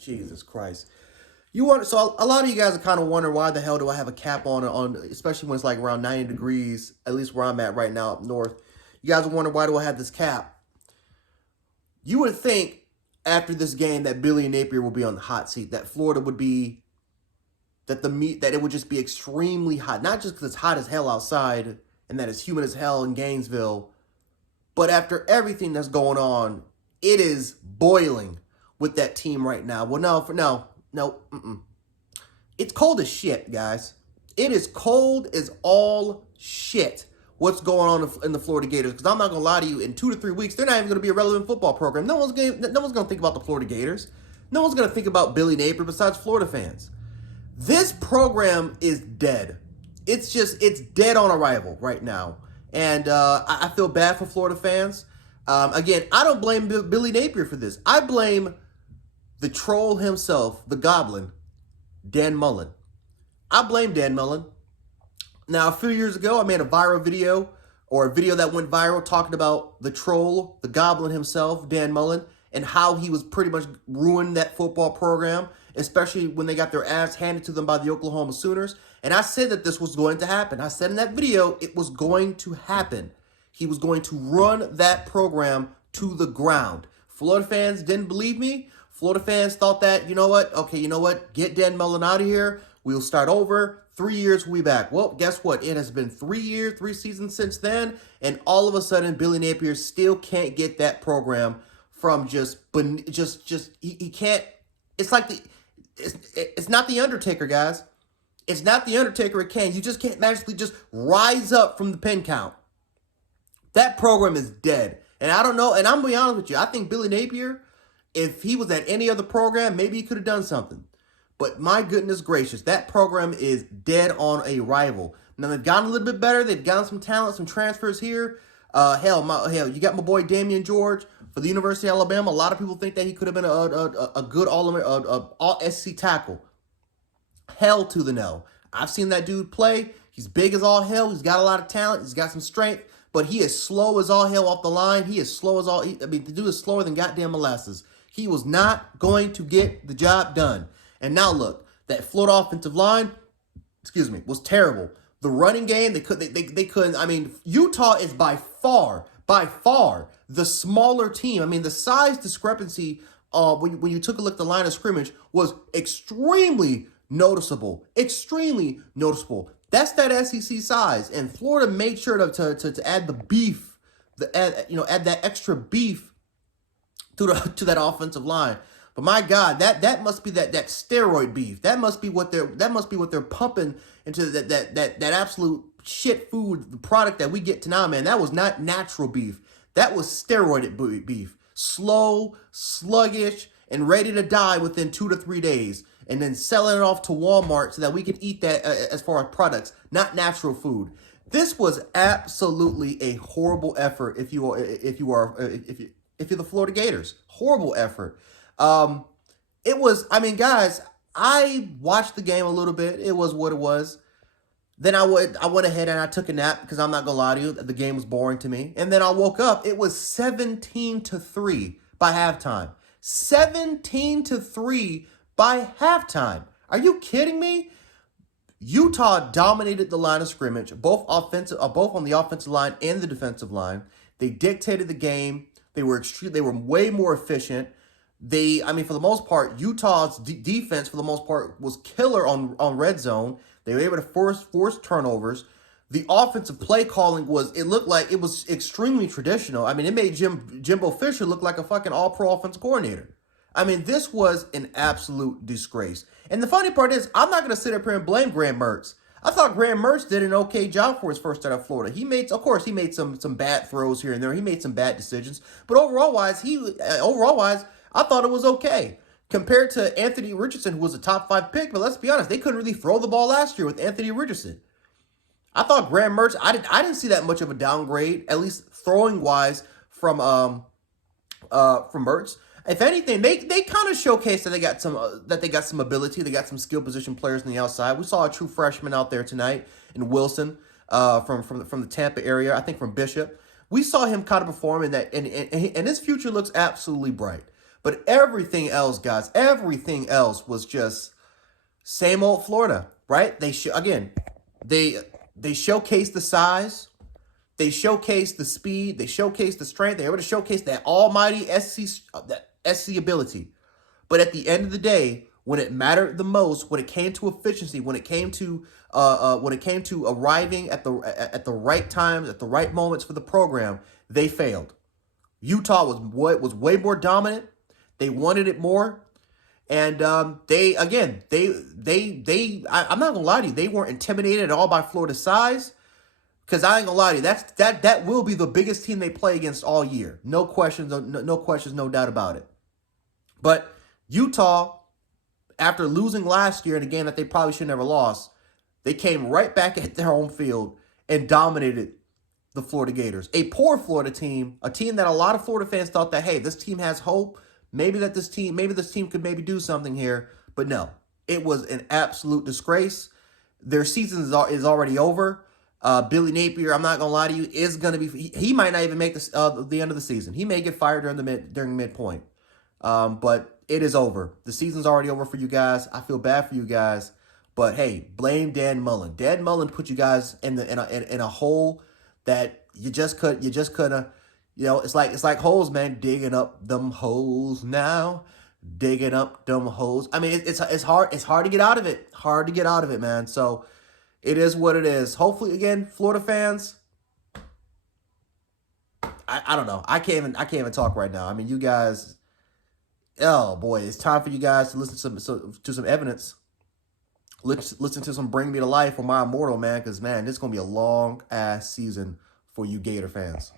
Jesus Christ. So a lot of you guys are kind of wondering why the hell do I have a cap on, especially when it's like around 90 degrees, at least where I'm at right now up north. You guys are wondering why do I have this cap? You would think after this game that Billy Napier will be on the hot seat, that Florida would be, that it would just be extremely hot, not just because it's hot as hell outside and that it's humid as hell in Gainesville, but after everything that's going on, it is boiling with that team right now. Well, no. It's cold as shit, guys. It is cold as all shit what's going on in the Florida Gators. Because I'm not going to lie to you, in 2 to 3 weeks, they're not even going to be a relevant football program. No one's going to think about the Florida Gators. No one's going to think about Billy Napier besides Florida fans. This program is dead. It's dead on arrival right now. And I feel bad for Florida fans. Again, I don't blame Billy Napier for this. I blame the troll himself, the goblin, Dan Mullen. I blame Dan Mullen. Now, a few years ago, I made a viral video, or a video that went viral, talking about the troll, the goblin himself, Dan Mullen, and how he was pretty much ruining that football program, especially when they got their ass handed to them by the Oklahoma Sooners. And I said that this was going to happen. I said in that video it was going to happen. He was going to run that program to the ground. Florida fans didn't believe me. Florida fans thought that, you know what, get Dan Mullen out of here. We'll start over. 3 years, we'll be back. Well, guess what? It has been 3 years, 3 seasons since then, and all of a sudden, Billy Napier still can't get that program from he can't. It's like it's not the Undertaker, guys. It's not the Undertaker. It can. You just can't magically just rise up from the pin count. That program is dead, and I don't know. And I'm gonna be honest with you. I think Billy Napier, if he was at any other program, maybe he could have done something. But my goodness gracious, that program is dead on arrival. Now, they've gotten a little bit better. They've gotten some talent, some transfers here. Hell, you got my boy Damian George for the University of Alabama. A lot of people think that he could have been a good all SEC tackle. Hell to the no. I've seen that dude play. He's big as all hell. He's got a lot of talent. He's got some strength. But he is slow as all hell off the line. He is slow as all... the dude is slower than goddamn molasses. He was not going to get the job done. And now look, that Florida offensive line, was terrible. The running game, they couldn't. I mean, Utah is by far the smaller team. I mean, the size discrepancy when you took a look at the line of scrimmage was extremely noticeable. Extremely noticeable. That's that SEC size, and Florida made sure to add the beef, add that extra beef to that offensive line. But my God, that must be that steroid beef. That must be what they're pumping into that absolute shit food, the product that we get to now, man. That was not natural beef. That was steroided beef. Slow, sluggish, and ready to die within 2 to 3 days. And then selling it off to Walmart so that we can eat that as far as products, not natural food. This was absolutely a horrible effort if you're the Florida Gators. Horrible effort. It was, guys, I watched the game a little bit. It was what it was. Then I went ahead and I took a nap because I'm not going to lie to you. The game was boring to me. And then I woke up. It was 17-3 by halftime. 17-3 by halftime. Are you kidding me? Utah dominated the line of scrimmage, both on the offensive line and the defensive line. They dictated the game. They were way more efficient. For the most part, Utah's defense, for the most part, was killer on red zone. They were able to force turnovers. The offensive play calling looked like it was extremely traditional. It made Jimbo Fisher look like a fucking all-pro offensive coordinator. This was an absolute disgrace. And the funny part is, I'm not going to sit up here and blame Graham Mertz. I thought Graham Mertz did an okay job for his first start at Florida. He made some bad throws here and there. He made some bad decisions. But overall wise, I thought it was okay. Compared to Anthony Richardson, who was a top 5 pick, but let's be honest, they couldn't really throw the ball last year with Anthony Richardson. I thought Graham Mertz, I didn't see that much of a downgrade, at least throwing wise from Mertz. If anything, they kind of showcased that they got some ability, they got some skill position players on the outside. We saw a true freshman out there tonight in Wilson from the Tampa area, I think from Bishop. We saw him kind of perform in that, and his future looks absolutely bright. But everything else, guys, everything else was just same old Florida, right? They showcased the size, they showcased the speed, they showcased the strength, they were able to showcase that almighty SC ability. But at the end of the day, when it mattered the most, when it came to efficiency, when it came to arriving at the right times, at the right moments for the program, they failed. Utah was way more dominant. They wanted it more, and I'm not gonna lie to you, they weren't intimidated at all by Florida's size. Because I ain't gonna lie to you, that will be the biggest team they play against all year. No questions, no questions, no doubt about it. But Utah, after losing last year in a game that they probably should never lost, they came right back at their home field and dominated the Florida Gators. A poor Florida team, a team that a lot of Florida fans thought that, hey, this team has hope. Maybe this team could maybe do something here. But no, it was an absolute disgrace. Their season is already over. Billy Napier, I'm not gonna lie to you, is gonna be. He might not even make the end of the season. He may get fired during midpoint. But it is over. The season's already over for you guys. I feel bad for you guys. But hey, blame Dan Mullen. Dan Mullen put you guys in a hole that you just couldn't. You know, it's like holes, man. Digging up them holes now. Digging up them holes. I mean, it's hard. It's hard to get out of it. Hard to get out of it, man. So it is what it is. Hopefully, again, Florida fans. I don't know. I can't even talk right now. I mean, you guys. Oh boy, it's time for you guys to listen to some evidence. Listen to some Bring Me to Life or My Immortal, man, because man, this is gonna be a long ass season for you Gator fans.